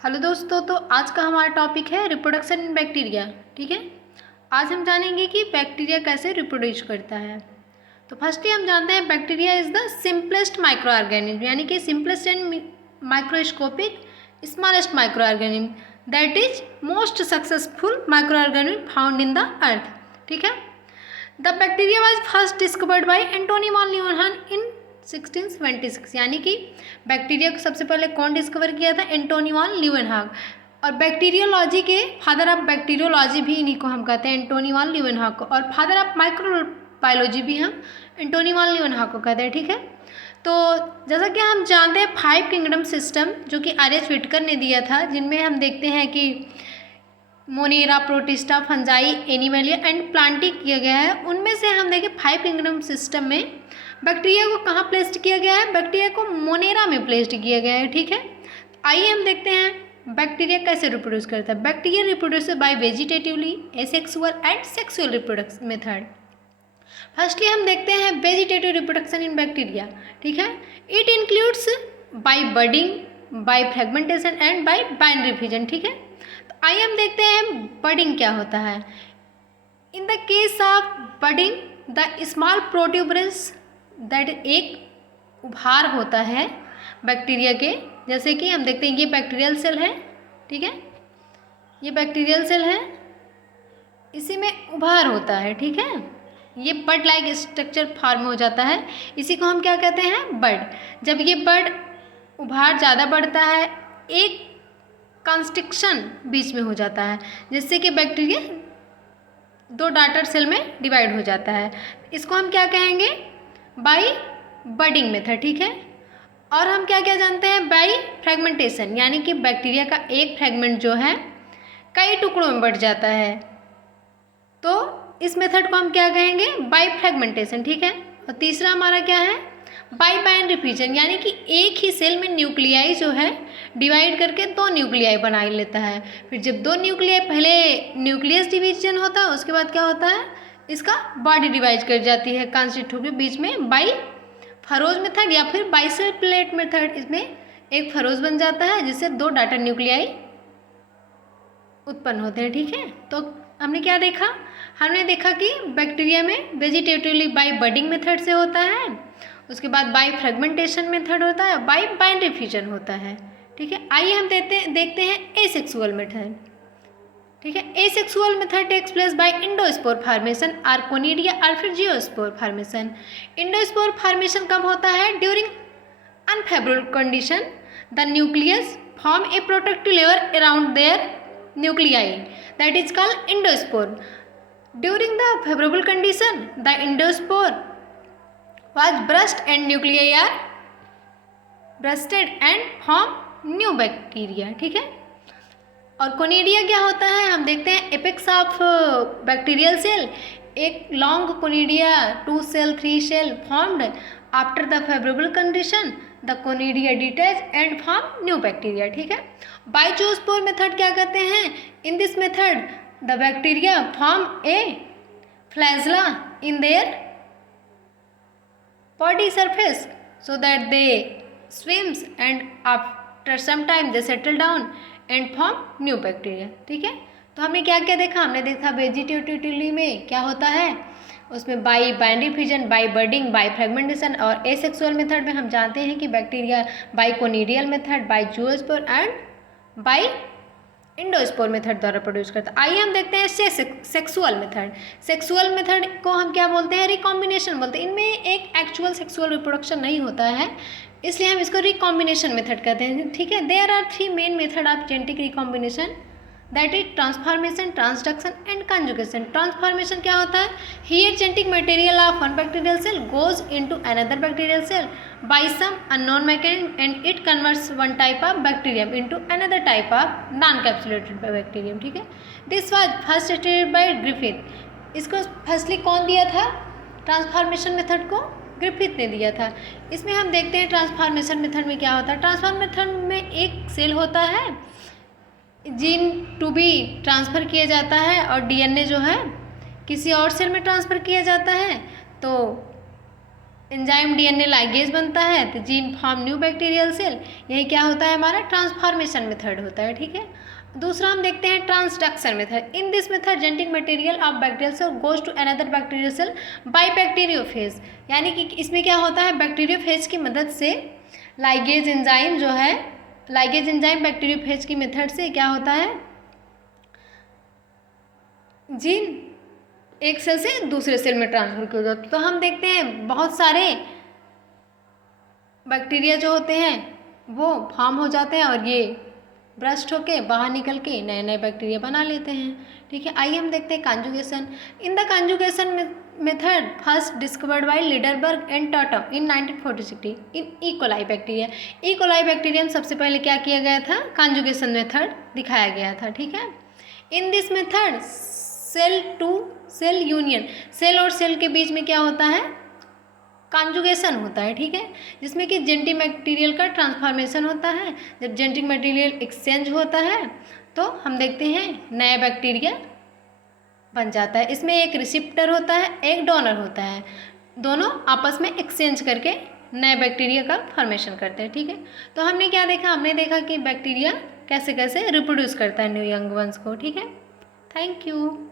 Hello दोस्तों, तो आज का हमारा टॉपिक है रिप्रोडक्शन इन बैक्टीरिया। ठीक है, आज हम जानेंगे कि बैक्टीरिया कैसे रिप्रोड्यूस करता है। तो फर्स्टली हम जानते हैं bacteria is the simplest micro organism, यानी कि simplest and microscopic smallest micro organism that is most successful micro organism found in the earth. ठीक है, the bacteria was first discovered by Antonie van Leeuwenhoek in 1676, यानी कि bacteria को सबसे पहले कौन डिस्कवर किया था? Antonie van Leeuwenhoek. और बैक्टीरियोलॉजी के फादर ऑफ बैक्टीरियोलॉजी भी इन्हीं को हम कहते हैं, एंटोनी वॉन ल्यूवेनहाग को। और फादर ऑफ माइक्रोबायोलॉजी भी हम एंटोनी वॉन ल्यूवेनहाग को कहते हैं। ठीक है, तो जैसा कि हम जानते हैं 5 किंगडम सिस्टम जो कि आर एच व्हिटकर ने दिया था, जिनमें हम देखते हैं कि Monera, protista, fungi, Animalia and Plantae किया गया है। उनमें से हम देखें 5 किंगडम सिस्टम में बैक्टीरिया को कहाँ प्लेस्ड किया गया है? बैक्टीरिया को मोनेरा में प्लेस्ड किया गया है। ठीक है, आइए हम देखते हैं बैक्टीरिया कैसे रिप्रोड्यूस करता है। Bacteria reproduce by vegetatively, asexual and sexual reproduction method. Firstly हम देखते हैं वेजिटेटिव रिप्रोडक्शन इन बैक्टीरिया। ठीक है, it includes by budding, by fragmentation and by binary fusion. ठीक है, तो आइए हम देखते हैं बडिंग क्या होता है। In the case of budding, the small protuberance that एक उभार होता है बैक्टीरिया के, जैसे कि हम देखते हैं ये बैक्टीरियल सेल है। ठीक है, ये बैक्टीरियल सेल है, इसी में उभार होता है। ठीक है, ये बड लाइक स्ट्रक्चर फॉर्म हो जाता है, इसी को हम क्या कहते हैं? बड। जब ये बड उभार ज़्यादा बढ़ता है, एक कॉन्स्ट्रिक्शन बीच में हो जाता है, जिससे कि बैक्टीरिया 2 डॉटर सेल में डिवाइड हो जाता है। इसको हम क्या कहेंगे? By budding method. ठीक है, और हम क्या क्या जानते हैं? बाय फ्रेगमेंटेशन, यानी कि बैक्टीरिया का एक फ्रेगमेंट जो है कई टुकड़ों में बढ़ जाता है, तो इस मेथड को हम क्या कहेंगे? By fragmentation. ठीक है, और तीसरा हमारा क्या है? बाय बाइनरी फ्यूजन, यानी कि एक ही सेल में न्यूक्लियाई जो है डिवाइड करके 2 न्यूक्लियाई बना लेता है। फिर जब 2 न्यूक्लियाई, पहले न्यूक्लियस डिवीजन होता है, उसके बाद क्या होता है? इसका बॉडी डिवाइड कर जाती है कॉन्स्टिट्यूट होकर बीच में बाई फरोज मेथड या फिर बाइसेल प्लेट मेथड। इसमें एक फरोज बन जाता है जिससे 2 डाटा न्यूक्लियाई उत्पन्न होते हैं। ठीक है, तो हमने क्या देखा? हमने देखा कि बैक्टीरिया में वेजिटेटिवली बाय बडिंग मेथड से होता है, उसके बाद बाय फ्रेगमेंटेशन मेथड होता है, बाय बाइनरी फ्यूजन होता है। ठीक है, आइए हम देखते हैं एसेक्सुअल मेथड। ठीक है, asexual method takes place by endospore formation, arconidia और फिर जियोस्पोर फॉर्मेशन। इंडोस्पोर फॉर्मेशन कब होता है? During unfavourable condition the nucleus form a protective layer around their nuclei that is called endospore. During the favourable condition the endospore was burst and nuclei are bursted and form new bacteria। ठीक है, और conidia क्या होता है? हम देखते हैं apex of bacterial cell, एक long conidia 2 cell 3 cell formed after the favourable condition the conidia detach and form new bacteria. ठीक है, बाइजोस्पोर मेथड क्या कहते हैं? In this method the bacteria form a flagella in their body surface so that they swims and after some time they settle down and form new bacteria। ठीक है, तो हमने क्या क्या देखा? हमने देखा वेजिटेटिवली में क्या होता है, उसमें by binary fusion, by budding, by fragmentation. और एसेक्सुअल मेथड में हम जानते हैं कि bacteria by conidial method, by zoospore and by endospore method द्वारा प्रोड्यूस करता है। आइए हम देखते हैं सेक्सुअल मेथड। सेक्सुअल मेथड को हम क्या बोलते हैं? रिकॉम्बिनेशन बोलते हैं। इनमें एक एक्चुअल सेक्सुअल रिप्रोडक्शन नहीं होता है, इसलिए हम इसको रिकॉम्बिनेशन मेथड कहते हैं। ठीक है, there are 3 main method of genetic recombination that is transformation, transduction and conjugation. Transformation क्या होता है? Here genetic material of one bacterial cell goes into another bacterial cell by some unknown mechanism and it converts one type of bacterium into another type of non-capsulated bacterium। ठीक है, this was first stated by Griffith. इसको firstly कौन दिया था? Transformation method को Griffith ने दिया था। इसमें हम देखते हैं ट्रांसफॉर्मेशन मेथड में क्या होता है। ट्रांसफॉर्मेशन मेथड में एक सेल होता है, जीन टू बी ट्रांसफ़र किया जाता है और डीएनए जो है किसी और सेल में ट्रांसफ़र किया जाता है। तो एंजाइम डीएनए लाइगेज बनता है तो gene form new bacterial cell, यही क्या होता है हमारा ट्रांसफॉर्मेशन मेथड होता है, ठीक है। दूसरा हम देखते हैं transduction method. In this method genetic material of bacterial cell goes to another bacterial cell by bacteriophage, यानी कि इसमें क्या होता है बैक्टीरियोफेज की मदद से लाइगेज एंजाइम जो है, लाइगेज एंजाइम बैक्टीरियोफेज की मेथड से क्या होता है, जीन एक सेल से दूसरे सेल में ट्रांसफर किया जाता है। तो हम देखते हैं बहुत सारे बैक्टीरिया जो होते हैं वो फॉर्म हो जाते हैं और ये ब्रस्ट होके बाहर निकल के नए नए बैक्टीरिया बना लेते हैं, ठीक है। आइए हम देखते हैं conjugation. In the conjugation method first discovered by Lederberg and Tatum in 1946 in E coli bacteria. E coli bacteria में सबसे पहले क्या किया गया था, कॉन्जुगेशन मेथड दिखाया गया था, ठीक है। In this method cell to cell union, cell और सेल के बीच में क्या होता है, कॉन्जुगेशन होता है, ठीक है, जिसमें कि जेनेटिक मटेरियल का ट्रांसफॉर्मेशन होता है। जब जेनेटिक मटेरियल एक्सचेंज होता है तो हम देखते हैं नया बैक्टीरिया बन जाता है। इसमें एक रिसिप्टर होता है, एक डोनर होता है, दोनों आपस में एक्सचेंज करके नए बैक्टीरिया का फॉर्मेशन करते हैं, ठीक है। तो हमने क्या देखा, हमने देखा कि बैक्टीरिया कैसे कैसे रिप्रोड्यूस करता है न्यू यंग वंस को, ठीक है। Thank you.